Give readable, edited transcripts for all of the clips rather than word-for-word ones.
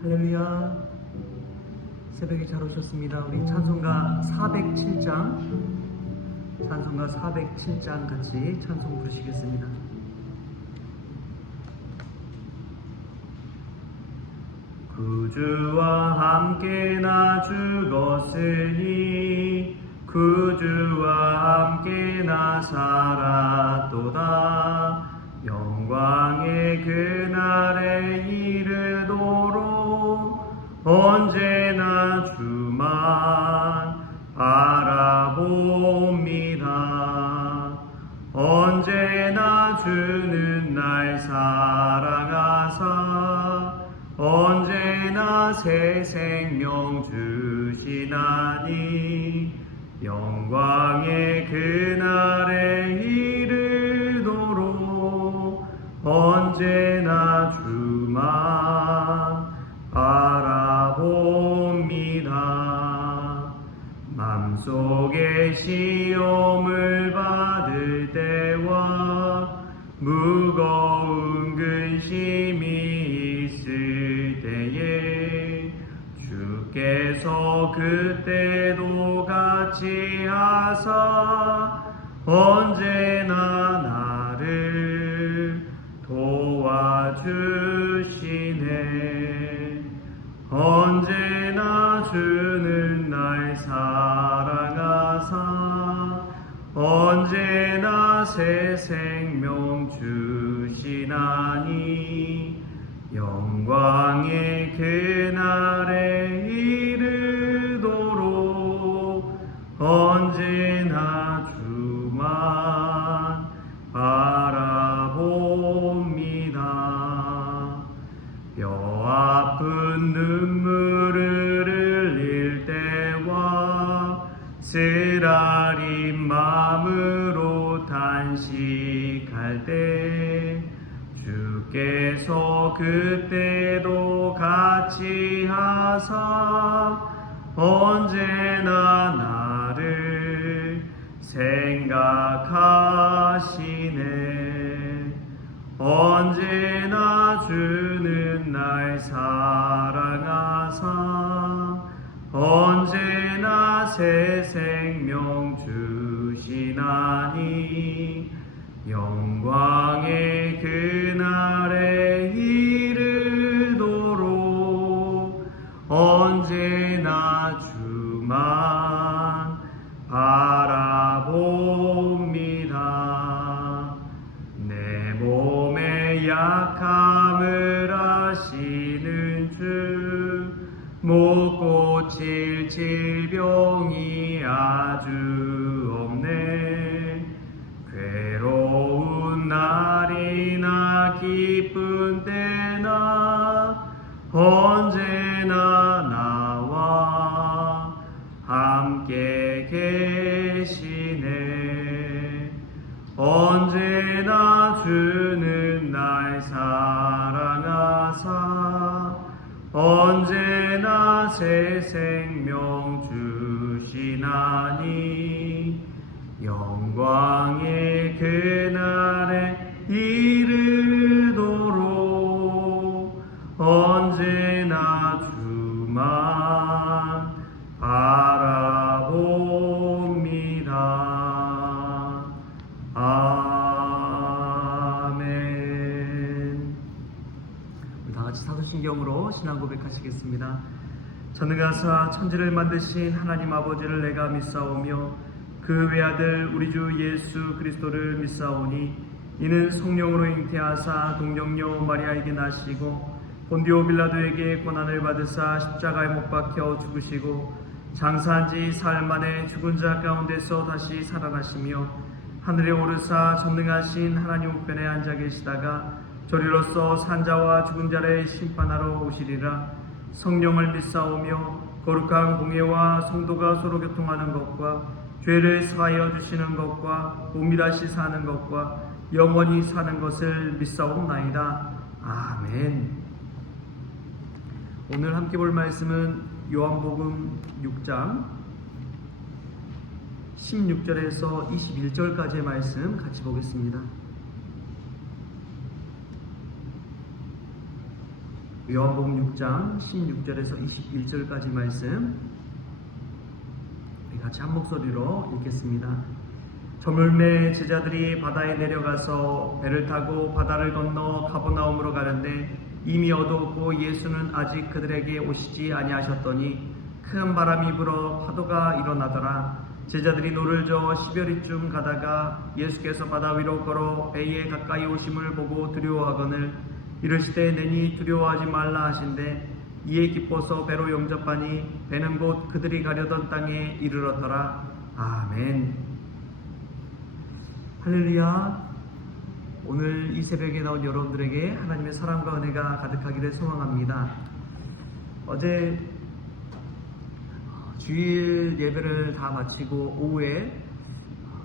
할렐루야. 새벽에 잘 오셨습니다. 우리 찬송가 407장 같이 찬송 부르시겠습니다. 구주와 함께 나 죽었으니 구주와 함께 나 살았도다. 영광의 그날에 이르도록 언제나 주만 바라봅니다. 언제나 주는 날 사랑하사 언제나 새 생명 주시나니 영광의 그날에 이르도록 언제나 주만 바라봅니다. 맘속에 시험을 받을 때와 무거운 근심이 있을 때에 주께서 그때도 같이 하사 언제나 나를 도와주시네. 언제나 주는 날 사랑하사 언제나 새 생명 주시나니 영광의 그날에 이르도록 언제나 주만 바라봅니다. 뼈 아픈 눈물을 흘릴 때와 쓰라린 마음으로 탄식할 때 주께서 그때도 같이 하사 언제나 나를 생각하시네. 언제나 주는 날 사랑하사 언제나 새 생명 주시나니 영광의 그날에 이르도록 언제나 주만 바라봅니다. 내 몸의 약함을 아시는 주 못 고칠 질병이 아주 없네. 괴로운 날이나 기쁜 때나 언제나 나와 함께 계시네. 언제나 주는 날 사랑하사 언제나 새 생명 주시나니 영광의 그날에 이르도록 언제나 주만 바라봅니다. 아멘. 우리 다 같이 사도신경으로 신앙 고백하시겠습니다. 전능하사 천지를 만드신 하나님 아버지를 내가 믿사오며 그 외아들 우리 주 예수 그리스도를 믿사오니 이는 성령으로 잉태하사 동정녀 마리아에게 나시고 본디오 빌라도에게 고난을 받으사 십자가에 못 박혀 죽으시고 장사한 지 사흘 만에 죽은 자 가운데서 다시 살아나시며 하늘에 오르사 전능하신 하나님 우편에 앉아 계시다가 저리로서 산자와 죽은 자를 심판하러 오시리라. 성령을 믿사오며 거룩한 공예와 성도가 서로 교통하는 것과 죄를 사하여 주시는 것과 몸이 다시 사는 것과 영원히 사는 것을 믿사옵나이다. 아멘. 오늘 함께 볼 말씀은 요한복음 6장 16절에서 21절까지의 말씀 같이 보겠습니다. 요한복음 6장 16절에서 21절까지 말씀 우리 같이 한 목소리로 읽겠습니다. 저물매 제자들이 바다에 내려가서 배를 타고 바다를 건너 가버나움으로 가는데 이미 어두웠고 예수는 아직 그들에게 오시지 아니하셨더니 큰 바람이 불어 파도가 일어나더라. 제자들이 노를 저어 시베리쯤 가다가 예수께서 바다 위로 걸어 배에 가까이 오심을 보고 두려워하거늘 이르시되 내니 두려워하지 말라 하신대 이에 기뻐서 배로 영접하니 배는 곧 그들이 가려던 땅에 이르렀더라. 아멘. 할렐루야. 오늘 이 새벽에 나온 여러분들에게 하나님의 사랑과 은혜가 가득하기를 소망합니다. 어제 주일 예배를 다 마치고 오후에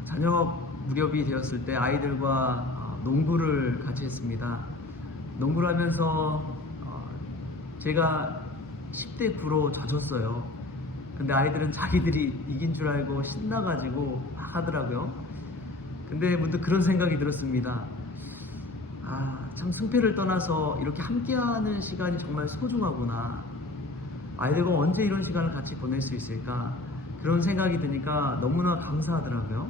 저녁 무렵이 되었을 때 아이들과 농구를 같이 했습니다. 농구를 하면서 제가 10대 9로 져줬어요. 근데 아이들은 자기들이 이긴 줄 알고 신나가지고 막 하더라고요. 근데 문득 그런 생각이 들었습니다. 참 승패를 떠나서 이렇게 함께하는 시간이 정말 소중하구나. 아이들과 언제 이런 시간을 같이 보낼 수 있을까? 그런 생각이 드니까 너무나 감사하더라고요.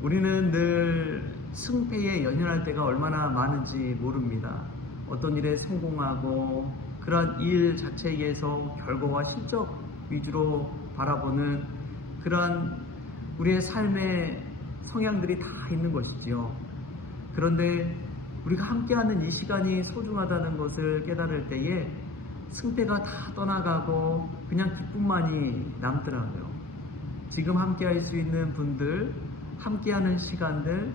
우리는 늘 승패에 연연할 때가 얼마나 많은지 모릅니다. 어떤 일에 성공하고 그러한 일 자체에서 결과와 실적 위주로 바라보는 그러한 우리의 삶의 성향들이 다 있는 것이지요. 그런데 우리가 함께하는 이 시간이 소중하다는 것을 깨달을 때에 승패가 다 떠나가고 그냥 기쁨만이 남더라고요. 지금 함께할 수 있는 분들, 함께하는 시간들,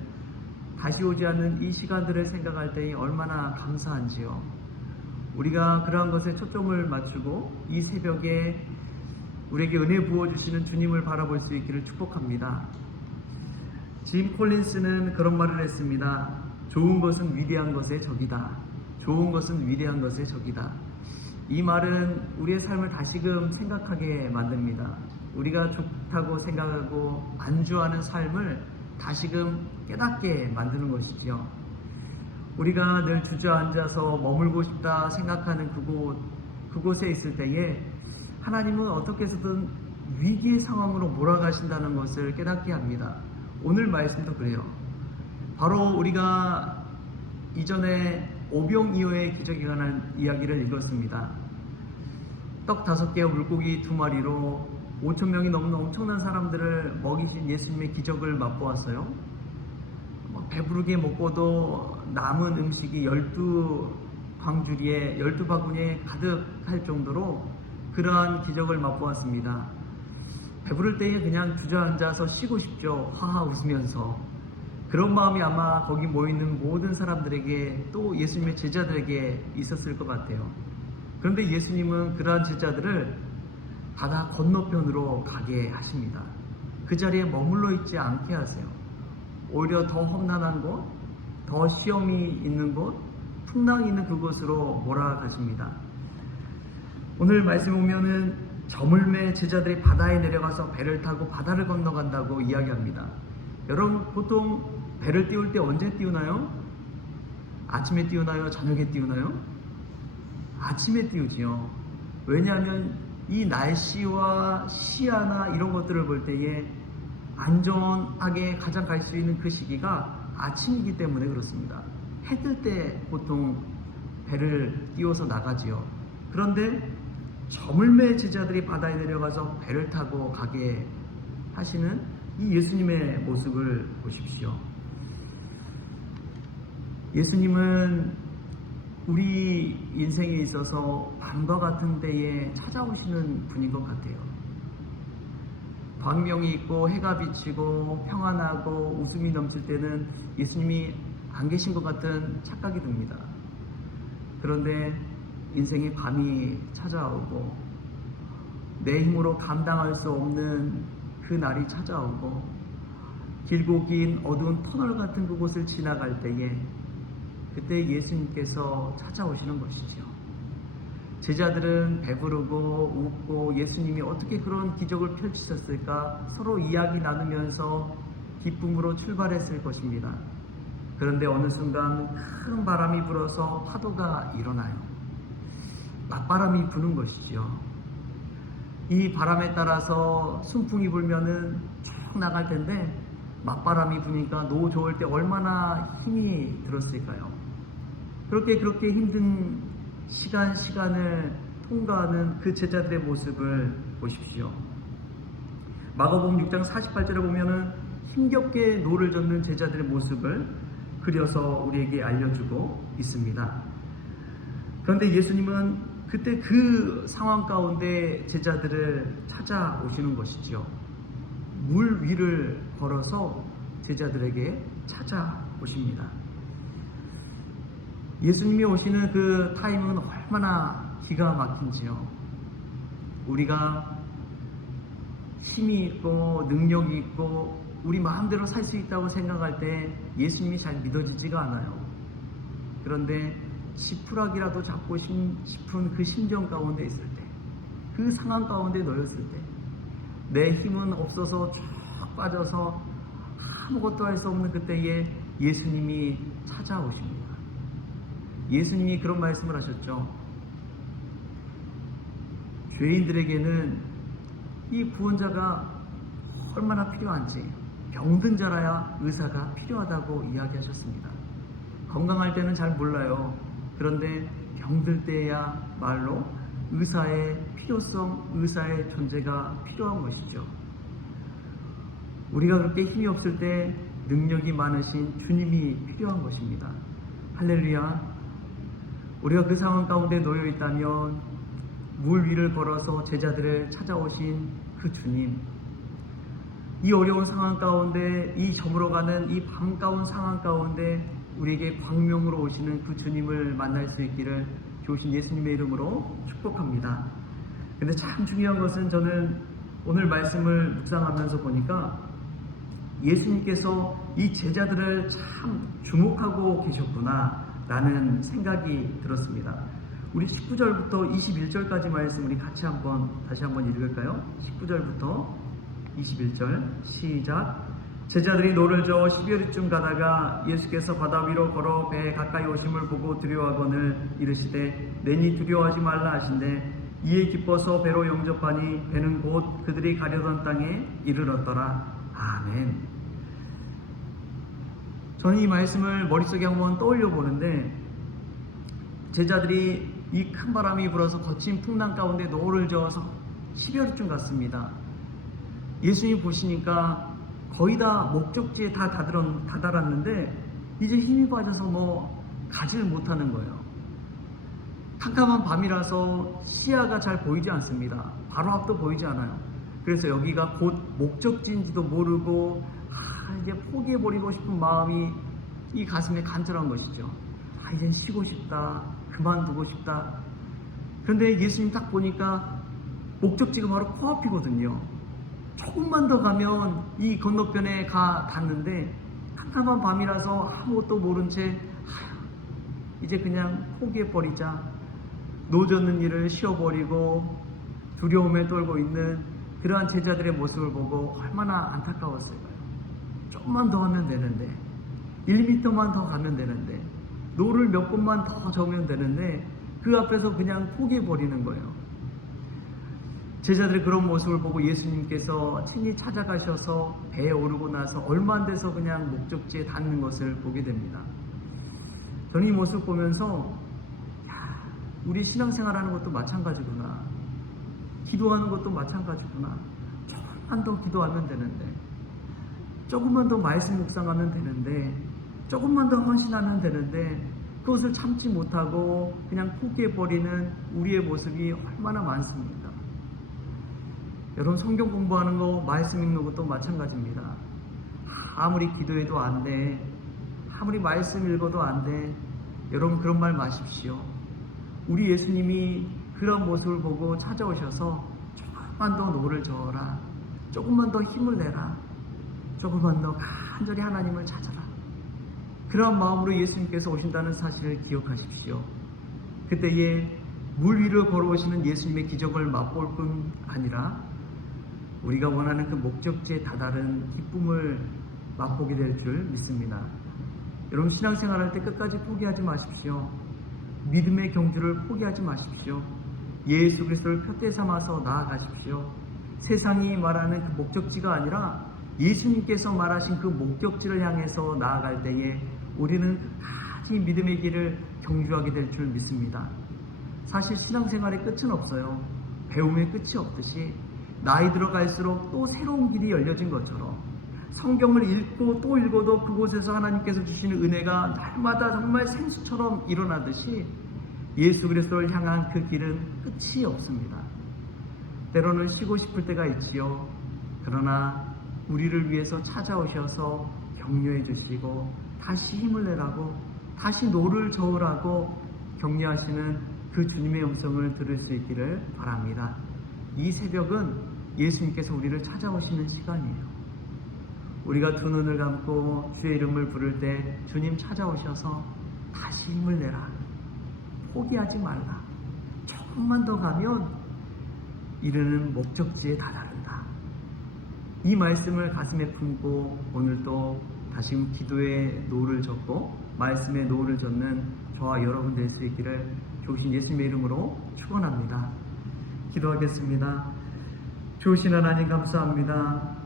다시 오지 않는 이 시간들을 생각할 때에 얼마나 감사한지요. 우리가 그러한 것에 초점을 맞추고 이 새벽에 우리에게 은혜 부어주시는 주님을 바라볼 수 있기를 축복합니다. 짐 콜린스는 그런 말을 했습니다. 좋은 것은 위대한 것의 적이다. 좋은 것은 위대한 것의 적이다. 이 말은 우리의 삶을 다시금 생각하게 만듭니다. 우리가 좋다고 생각하고 안주하는 삶을 다시금 깨닫게 만드는 것이지요. 우리가 늘 주저앉아서 머물고 싶다 생각하는 그곳에 있을 때에 하나님은 어떻게 해서든 위기의 상황으로 몰아가신다는 것을 깨닫게 합니다. 오늘 말씀도 그래요. 바로 우리가 이전에 오병이어의 기적에 관한 이야기를 읽었습니다. 떡 5개와 물고기 2마리로 5,000명이 넘는 엄청난 사람들을 먹이신 예수님의 기적을 맛보았어요. 배부르게 먹고도 남은 음식이 12광주리에 12바구니에 가득할 정도로 그러한 기적을 맛보았습니다. 배부를 때에 그냥 주저앉아서 쉬고 싶죠. 하하 웃으면서. 그런 마음이 아마 거기 모이는 모든 사람들에게 또 예수님의 제자들에게 있었을 것 같아요. 그런데 예수님은 그러한 제자들을 바다 건너편으로 가게 하십니다. 그 자리에 머물러 있지 않게 하세요. 오히려 더 험난한 곳, 더 시험이 있는 곳, 풍랑이 있는 그곳으로 몰아가십니다. 오늘 말씀 보면은 저물매 제자들이 바다에 내려가서 배를 타고 바다를 건너간다고 이야기합니다. 여러분 보통 배를 띄울 때 언제 띄우나요? 아침에 띄우나요? 저녁에 띄우나요? 아침에 띄우지요. 왜냐하면 이 날씨와 시야나 이런 것들을 볼 때에 안전하게 가장 갈 수 있는 그 시기가 아침이기 때문에 그렇습니다. 해 뜰 때 보통 배를 띄워서 나가지요. 그런데 저물매 제자들이 바다에 내려가서 배를 타고 가게 하시는 이 예수님의 모습을 보십시오. 예수님은 우리 인생에 있어서 밤과 같은 때에 찾아오시는 분인 것 같아요. 광명이 있고 해가 비치고 평안하고 웃음이 넘칠 때는 예수님이 안 계신 것 같은 착각이 듭니다. 그런데 인생의 밤이 찾아오고 내 힘으로 감당할 수 없는 그 날이 찾아오고 길고 긴 어두운 터널 같은 그곳을 지나갈 때에 그때 예수님께서 찾아오시는 것이죠. 제자들은 배부르고 웃고 예수님이 어떻게 그런 기적을 펼치셨을까 서로 이야기 나누면서 기쁨으로 출발했을 것입니다. 그런데 어느 순간 큰 바람이 불어서 파도가 일어나요. 맞바람이 부는 것이지요. 이 바람에 따라서 순풍이 불면은 쭉 나갈 텐데 맞바람이 부니까 노 좋을 때 얼마나 힘이 들었을까요? 그렇게 힘든 시간을 통과하는 그 제자들의 모습을 보십시오. 마가복음 6장 48절에 보면은 힘겹게 노를 젓는 제자들의 모습을 그려서 우리에게 알려주고 있습니다. 그런데 예수님은 그때 그 상황 가운데 제자들을 찾아오시는 것이죠. 물 위를 걸어서 제자들에게 찾아오십니다. 예수님이 오시는 그 타임은 얼마나 기가 막힌지요. 우리가 힘이 있고 능력이 있고 우리 마음대로 살 수 있다고 생각할 때 예수님이 잘 믿어지지가 않아요. 그런데 지푸라기라도 잡고 싶은 그 심정 가운데 있을 때, 그 상황 가운데 놓였을 때, 내 힘은 없어서 쭉 빠져서 아무것도 할 수 없는 그때에 예수님이 찾아오십니다. 예수님이 그런 말씀을 하셨죠. 죄인들에게는 이 구원자가 얼마나 필요한지, 병든 자라야 의사가 필요하다고 이야기하셨습니다. 건강할 때는 잘 몰라요. 그런데 병들 때야말로 의사의 필요성, 의사의 존재가 필요한 것이죠. 우리가 그렇게 힘이 없을 때 능력이 많으신 주님이 필요한 것입니다. 할렐루야. 우리가 그 상황 가운데 놓여 있다면 물 위를 걸어서 제자들을 찾아오신 그 주님, 이 어려운 상황 가운데, 이 저물어가는 이 밤가운 상황 가운데 우리에게 광명으로 오시는 그 주님을 만날 수 있기를 주신 예수님의 이름으로 축복합니다. 근데 참 중요한 것은 저는 오늘 말씀을 묵상하면서 보니까 예수님께서 이 제자들을 참 주목하고 계셨구나 라는 생각이 들었습니다. 우리 19절부터 21절까지 말씀 우리 같이 다시 한번 읽을까요? 19절부터 21절 시작. 제자들이 노를 저어 12여리쯤 가다가 예수께서 바다 위로 걸어 배에 가까이 오심을 보고 두려워하거늘 이르시되 내니 두려워하지 말라 하신대 이에 기뻐서 배로 영접하니 배는 곧 그들이 가려던 땅에 이르렀더라. 아멘. 저는 이 말씀을 머릿속에 한번 떠올려 보는데, 제자들이 이 큰 바람이 불어서 거친 풍랑 가운데 노를 저어서 12여리쯤 갔습니다. 예수님이 보시니까 거의 다 목적지에 다 다다랐는데 이제 힘이 빠져서 가지를 못하는 거예요. 캄캄한 밤이라서 시야가 잘 보이지 않습니다. 바로 앞도 보이지 않아요. 그래서 여기가 곧 목적지인지도 모르고 이제 포기해버리고 싶은 마음이 이 가슴에 간절한 것이죠. 이젠 쉬고 싶다, 그만두고 싶다. 그런데 예수님 딱 보니까 목적지가 바로 코앞이거든요. 조금만 더 가면 이 건너편에 닿는데 캄캄한 밤이라서 아무것도 모른 채 이제 그냥 포기해버리자, 노젓는 일을 쉬어버리고 두려움에 떨고 있는 그러한 제자들의 모습을 보고 얼마나 안타까웠을까요? 조금만 더 하면 되는데, 1m만 더 가면 되는데, 노를 몇 번만 더 저으면 되는데 그 앞에서 그냥 포기해버리는 거예요. 제자들의 그런 모습을 보고 예수님께서 친히 찾아가셔서 배에 오르고 나서 얼마 안 돼서 그냥 목적지에 닿는 것을 보게 됩니다. 저는 이 모습 보면서 우리 신앙생활하는 것도 마찬가지구나, 기도하는 것도 마찬가지구나. 조금만 더 기도하면 되는데, 조금만 더 말씀 묵상하면 되는데, 조금만 더 헌신하면 되는데 그것을 참지 못하고 그냥 포기해버리는 우리의 모습이 얼마나 많습니까? 여러분, 성경 공부하는 거, 말씀 읽는 것도 마찬가지입니다. 아무리 기도해도 안 돼, 아무리 말씀 읽어도 안 돼. 여러분, 그런 말 마십시오. 우리 예수님이 그런 모습을 보고 찾아오셔서 조금만 더 노를 저어라, 조금만 더 힘을 내라, 조금만 더 간절히 하나님을 찾아라. 그런 마음으로 예수님께서 오신다는 사실을 기억하십시오. 그때에 물 위로 걸어오시는 예수님의 기적을 맛볼 뿐 아니라 우리가 원하는 그 목적지에 다다른 기쁨을 맛보게 될 줄 믿습니다. 여러분, 신앙생활할 때 끝까지 포기하지 마십시오. 믿음의 경주를 포기하지 마십시오. 예수 그리스도를 표대 삼아서 나아가십시오. 세상이 말하는 그 목적지가 아니라 예수님께서 말하신 그 목적지를 향해서 나아갈 때에 우리는 끝까지 믿음의 길을 경주하게 될 줄 믿습니다. 사실 신앙생활의 끝은 없어요. 배움의 끝이 없듯이 나이 들어갈수록 또 새로운 길이 열려진 것처럼 성경을 읽고 또 읽어도 그곳에서 하나님께서 주시는 은혜가 날마다 정말 생수처럼 일어나듯이 예수 그리스도를 향한 그 길은 끝이 없습니다. 때로는 쉬고 싶을 때가 있지요. 그러나 우리를 위해서 찾아오셔서 격려해 주시고 다시 힘을 내라고 다시 노를 저으라고 격려하시는 그 주님의 음성을 들을 수 있기를 바랍니다. 이 새벽은 예수님께서 우리를 찾아오시는 시간이에요. 우리가 두 눈을 감고 주의 이름을 부를 때 주님 찾아오셔서 다시 힘을 내라. 포기하지 말라. 조금만 더 가면 이르는 목적지에 다다른다. 이 말씀을 가슴에 품고 오늘도 다시 기도의 노를 젓고 말씀의 노를 젓는 저와 여러분 될 수 있기를 좋으신 예수님의 이름으로 축원합니다. 기도하겠습니다. 좋으신 하나님 감사합니다.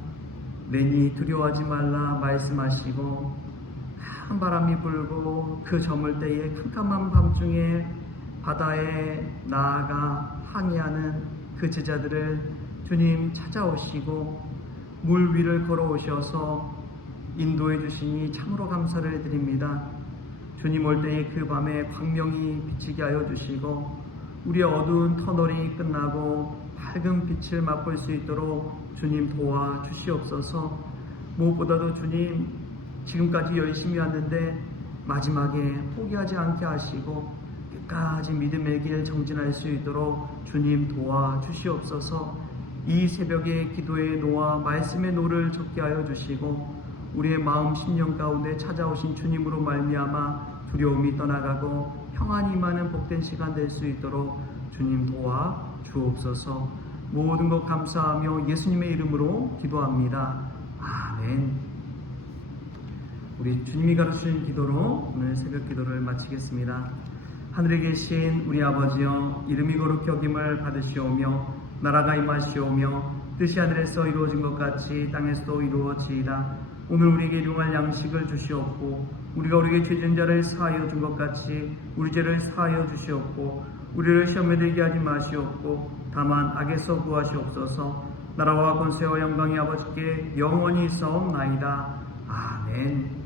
내니 두려워하지 말라 말씀하시고 큰 바람이 불고 그 저물 때에 캄캄한 밤중에 바다에 나아가 항해하는 그 제자들을 주님 찾아오시고 물 위를 걸어오셔서 인도해 주시니 참으로 감사를 드립니다. 주님 올 때에 그 밤에 광명이 비치게 하여 주시고 우리의 어두운 터널이 끝나고 밝은 빛을 맛볼 수 있도록 주님 도와 주시옵소서. 무엇보다도 주님 지금까지 열심히 왔는데 마지막에 포기하지 않게 하시고 끝까지 믿음의 길 정진할 수 있도록 주님 도와 주시옵소서. 이 새벽에 기도의 노와 말씀의 노를 적게 하여 주시고 우리의 마음 심령 가운데 찾아오신 주님으로 말미암아 두려움이 떠나가고 평안이 임하는 복된 시간 될 수 있도록 주님 도와 주옵소서. 모든 것 감사하며 예수님의 이름으로 기도합니다. 아멘. 우리 주님이 가르치신 기도로 오늘 새벽 기도를 마치겠습니다. 하늘에 계신 우리 아버지여, 이름이 거룩히 여김을 받으시오며 나라가 임하시오며 뜻이 하늘에서 이루어진 것 같이 땅에서도 이루어지이다. 오늘 우리에게 일용할 양식을 주시옵고 우리가 우리에게 죄진 자를 사하여 준 것 같이 우리 죄를 사하여 주시옵고 우리를 시험에 들게 하지 마시옵고 다만 악에서 구하시옵소서. 나라와 권세와 영광이 아버지께 영원히 있사옵나이다. 아멘.